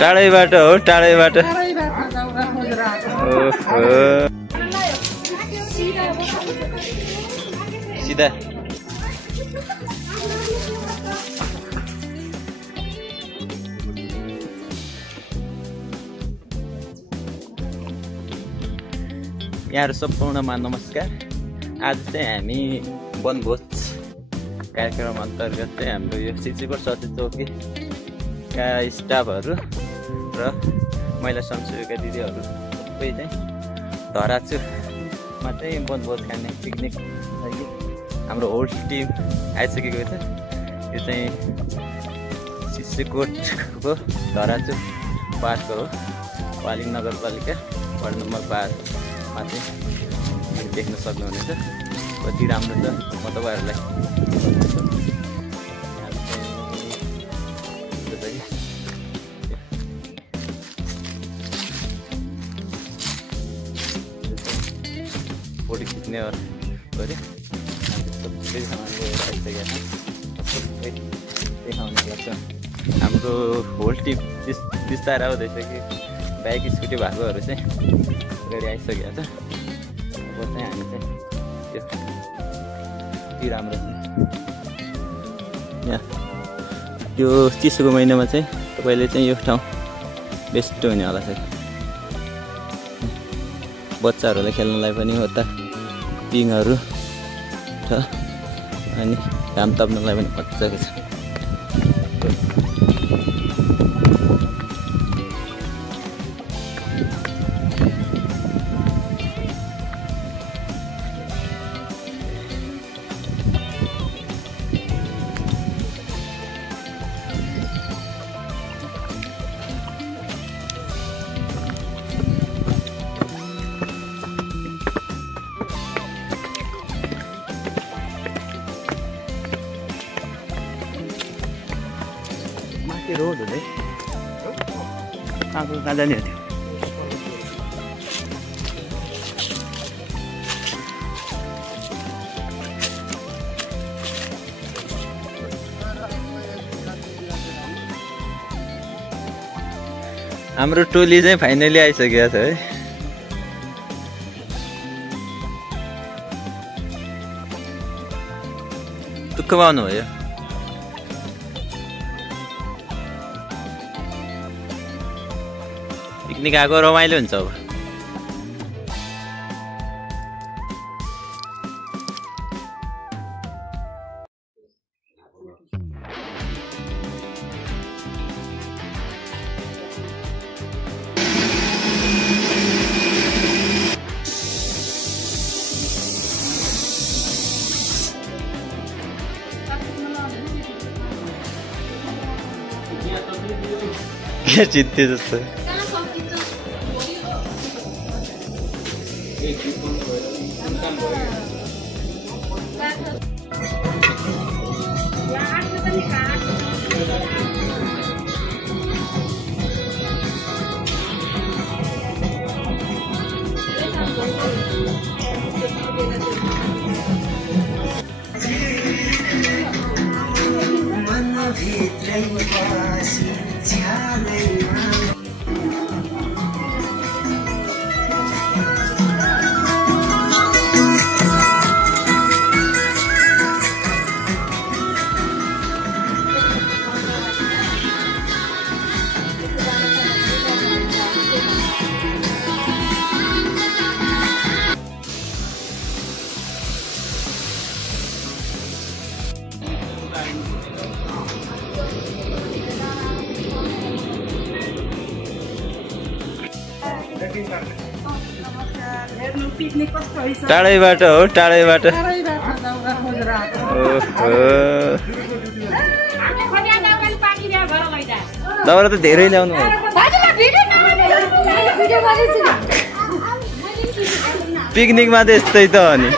टाढैबाट हो टाढैबाट सिधा यहाँहरु सम्पूर्णमा नमस्कार। आज चाहिँ हामी वनभोज कार्यक्रम अन्तर्गत चाहिँ हाम्रो यो सिसीकोट सती चौकीका स्टाफहरू र महिला संस्कृतिका दिदीहरू सबै चाहिँ धराचुमा चाहिँ वनभोज खाने पिकनिक लागि हाम्रो होल टिम आइसकेको छ। यो चाहिँ सिसीकोटको धराचु पार्कको हो, पालिङ नगरपालिका वार्ड नम्बर 12मा चाहिँ देख्न सक्नुहुनेछ। कति राम्रो छ म तपाईहरुलाई फोटो खिच्ने गरे सबै सामान लिएर आइसकेका छौँ, सबै देखाउने गर्छ। हाम्रो होल टिम बिस्तारै आउँदैछ कि बाइक स्कुटी भएकोहरू चाहिँ अगाडि आइसकेको छ। अब चाहिँ हामी चाहिँ त्यो राम्रो छ। यहाँ यो चिसोको महिनामा चाहिँ तपाईँले चाहिँ यो ठाउँ बेस्ट हुने होला छ। बच्चाहरूलाई खेल्नलाई पनि होता पिङहरू छ अनि घाम ताप्नलाई पनि मजाको छ। रोड हुँदै कहाँ जाने हो त्यो? हाम्रो टोली चाहिँ फाइनली आइसकेको छ है। दुःखमा आउनुभयो। पिकनिक आएको रमाइलो हुन्छ। अब के जित्थे जस्तो टाढैबाट हो टाढैबाट दाउरा त धेरै ल्याउनु भयो। पिकनिकमा त यस्तै त हो नि।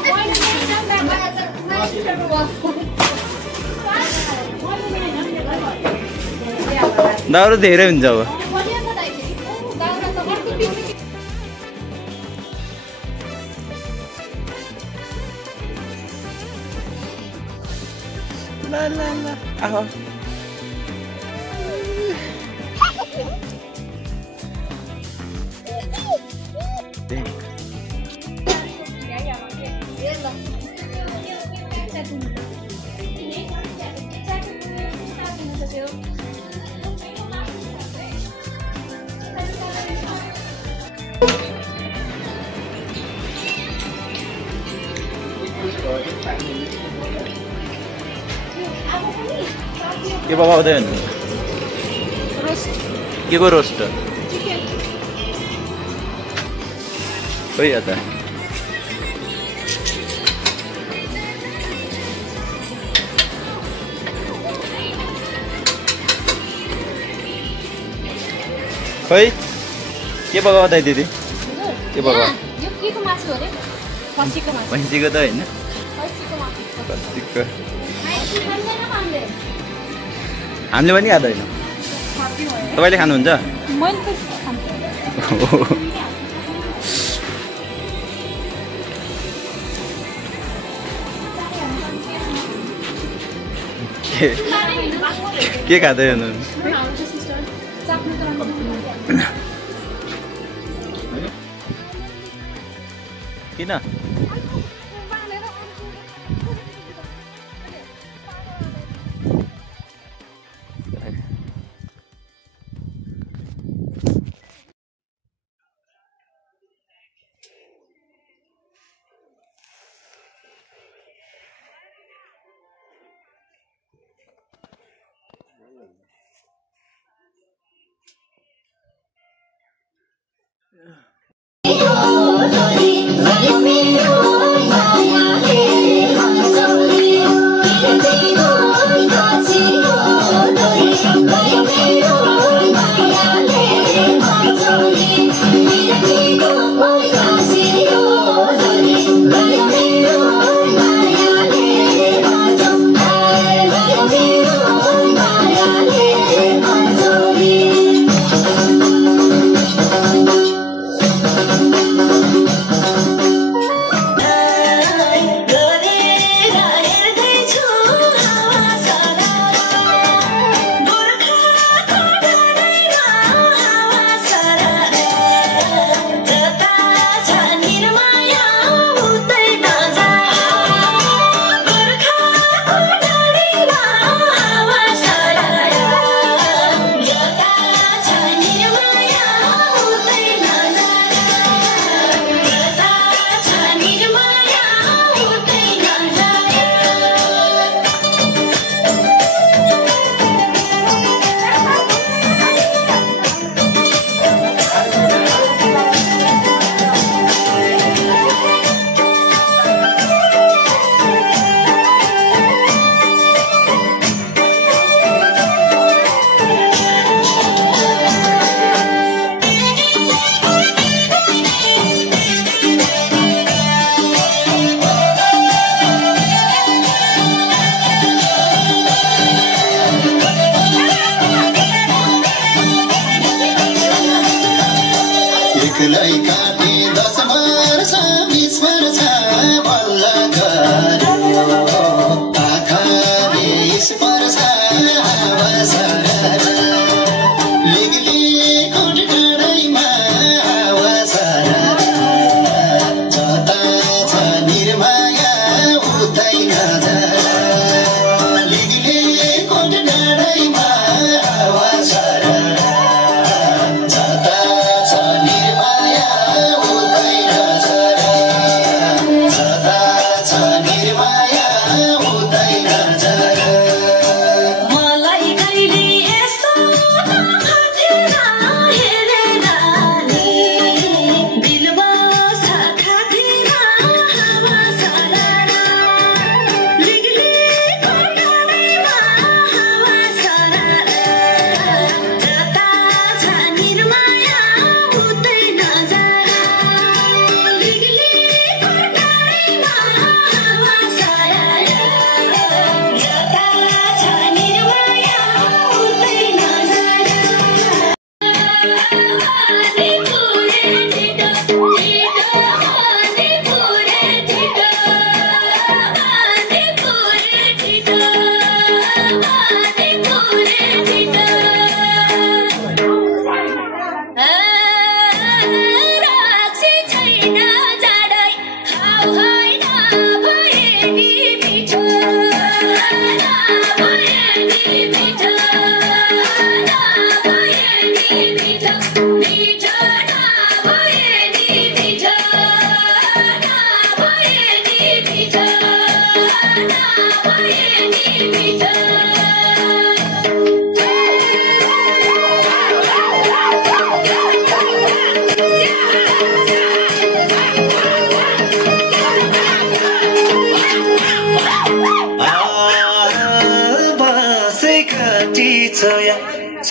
दाउरा धेरै हुन्छ अब। के पकाउँदै हुनु के को रोस्ट खोइ त खोइ के पकाउँदै दिदी के पकाउ भैँसीको त होइन हामीले पनि खाँदैन तपाईँले खानुहुन्छ के खाँदै हुनुहुन्छ किन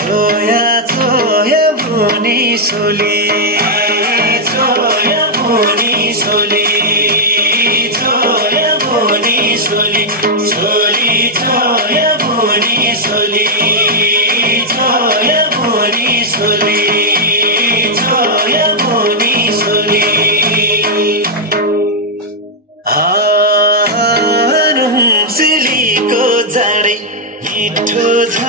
छोया छोया मुनि सोली छोया मुनि सोली छोया मुनि सोली सोली छोया मुनि सोली छोया मुनि सोली छोया मुनि सोली सिलीको जाडै मिठो छ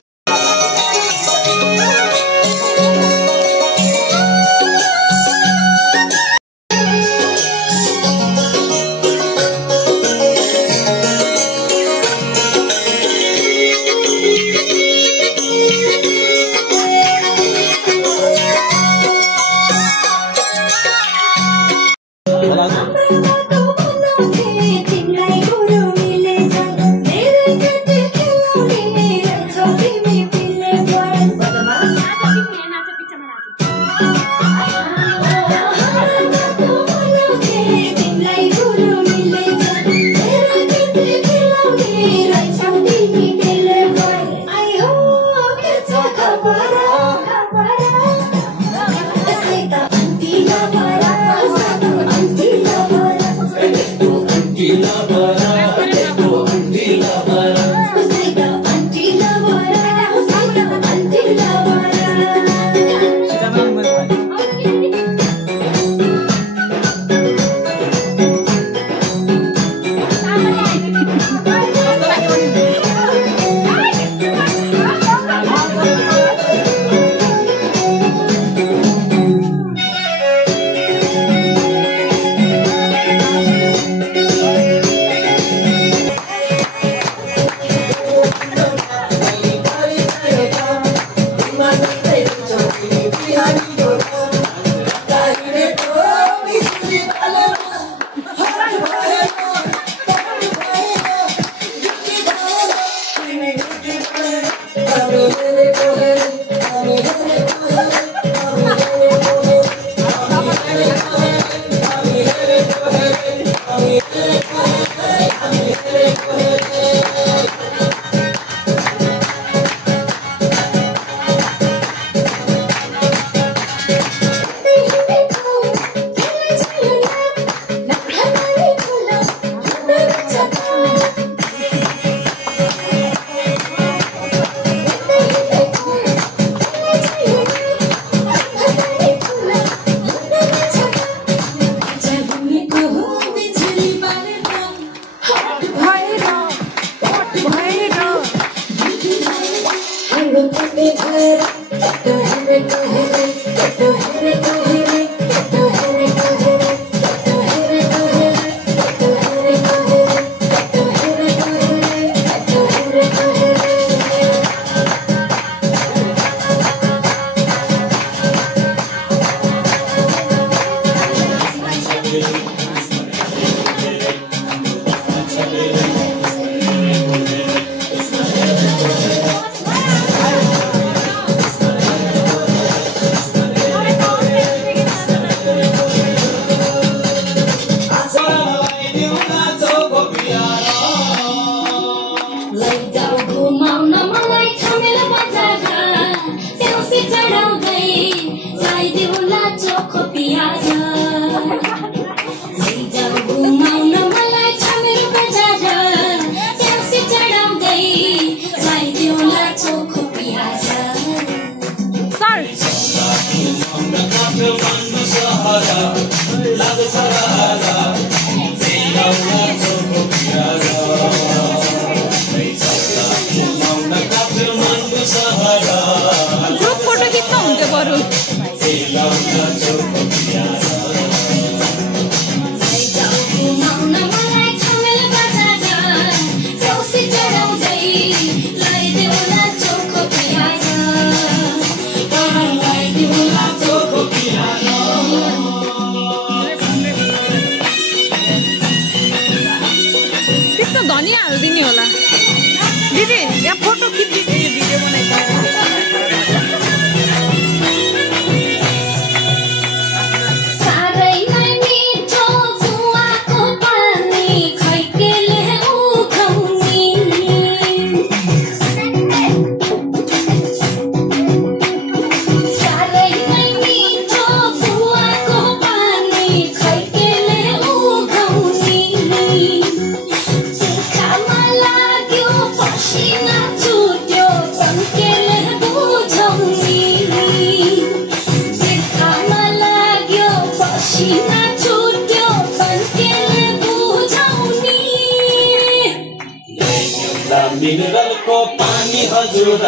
मिनरलको पानी हजुर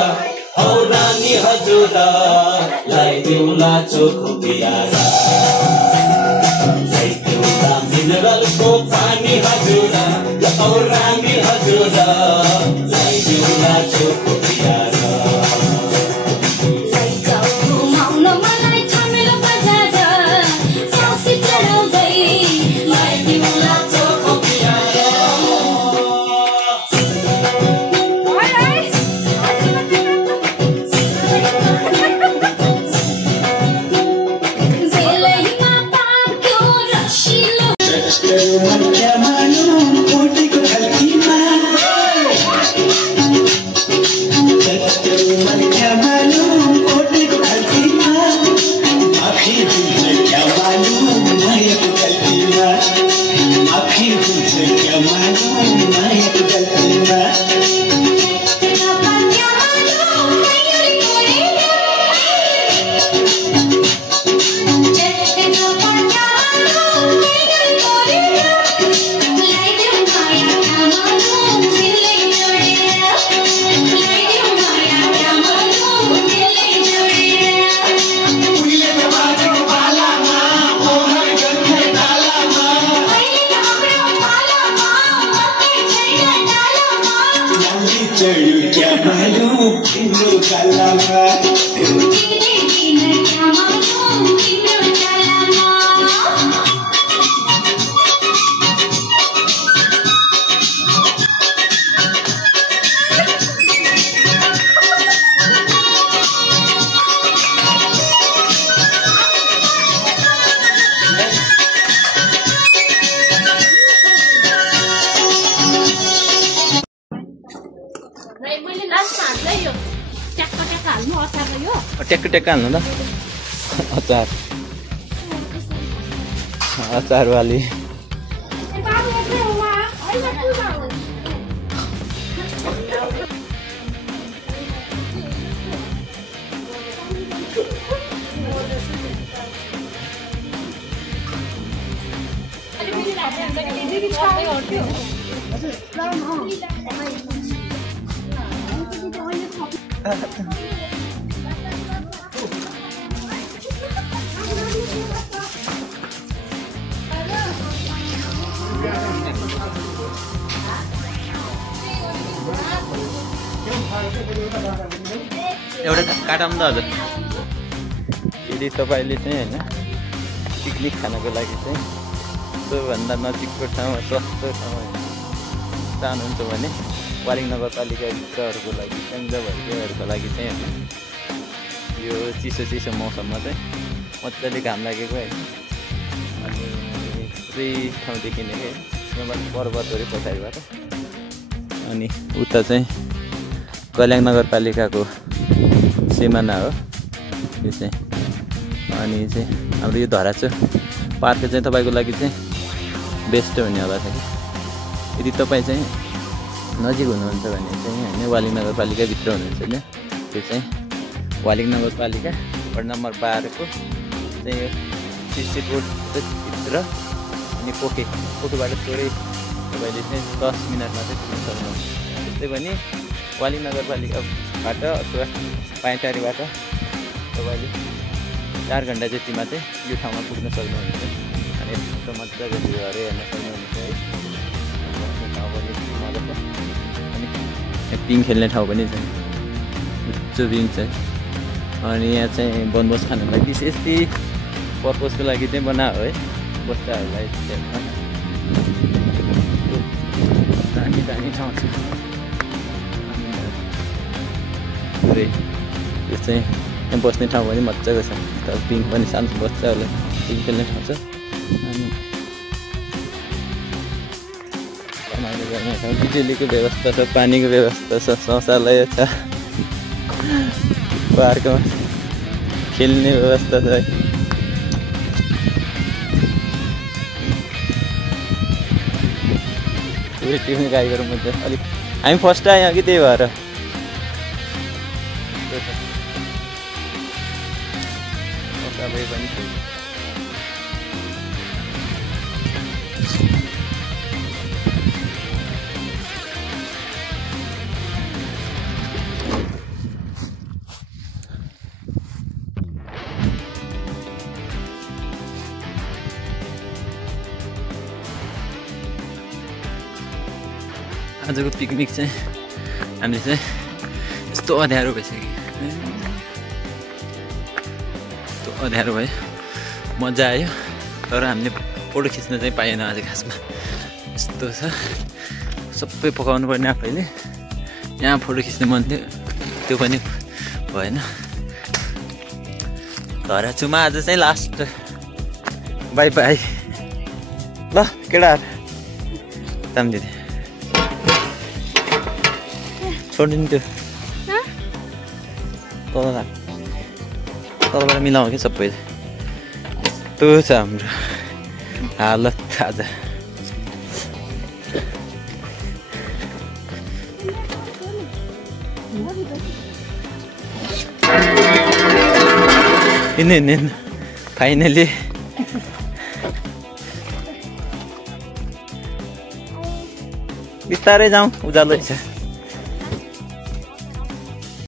औ रानी हजुर ल्याइदेऊला चोखो पियाज ल्याइदेऊला मिनरलको पानी हजुर औ रानी हजुर ल्याइदेऊला चोखो पियाज ट्याक्क ट्याक्क हाल्नु त अचार अचारवाली एउटा काटौँ त हजुर। यदि तपाईँले चाहिँ होइन पिकनिक खानको लागि चाहिँ सबैभन्दा नजिकको ठाउँ सस्तो ठाउँ चाहनुहुन्छ भने वालिङ नगरपालिकाभित्रहरूको लागि सञ्जभरिकाहरूको लागि चाहिँ होइन यो चिसो मौसममा चाहिँ मजाले घाम लागेको होइन अनि पुरै ठाउँदेखि नै यहाँ पर्वतहरू पछाडिबाट अनि उता चाहिँ कल्याङ नगरपालिकाको सिमाना हो यो चाहिँ। अनि चाहिँ हाम्रो यो धराचो पार्क चाहिँ तपाईँको लागि चाहिँ बेस्ट हुने होला थियो। यदि तपाईँ चाहिँ नजिक हुनुहुन्छ भने चाहिँ होइन वालिङ नगरपालिकाभित्र हुनुहुन्छ होइन त्यो चाहिँ वालिङ नगरपालिका वार्ड नम्बर 12 को चाहिँ यो सिसी रोडभित्र अनि पोखेबाट थोरै तपाईँले चाहिँ 10 मिनटमा चाहिँ पुग्न सक्नुहुन्छ। त्यस्तै पनि वालिङ नगरपालिकाबाट अथवा पाइटारीबाट तपाईँले 4 घन्टा जतिमा चाहिँ यो ठाउँमा पुग्न सक्नुहुन्छ। अनि यस्तो मजाको भ्यूहरू हेर्न सक्नुहुन्छ है। ठाउँ पनि मजा छ अनि पिङ खेल्ने ठाउँ पनि छ उच्च पिङ छ। अनि यहाँ चाहिँ बनबोस खानुलाई विशेष पर्पजको लागि चाहिँ बनायो है बच्चाहरूलाई दामी ठाउँ छ। यो चाहिँ यहाँ बस्ने ठाउँ पनि मजाको छ। तर पिङ पनि सानो बच्चाहरूलाई पिङ खेल्ने ठाउँ छ। अनि बिजुलीको व्यवस्था छ, पानीको व्यवस्था छ, शौचालय छ, पार्कमा खेल्ने व्यवस्था छ। टिप्ने गाई गरौँ मजा अलिक हामी फर्स्ट आयौँ कि त्यही भएर तपाईँ पनि आजको पिकनिक चाहिँ हामीले चाहिँ यस्तो अँध्यारो भइसक्यो, यस्तो अँध्यारो भयो, मजा आयो। तर हामीले फोटो खिच्न चाहिँ पाएन आज खासमा, यस्तो छ। सबै पकाउनु पर्ने आफैले, यहाँ फोटो खिच्ने मन थियो त्यो पनि भएन। घर छुमा आज चाहिँ लास्ट, बाई बाई ल केटाहरू। ताम दिदी छोडिदिनु त्यो तलबाट मिलाउँ कि सबै। यस्तो छ हाम्रो हालत आज। हिँड्नु फाइनली बिस्तारै जाउँ, उज्यालो छ।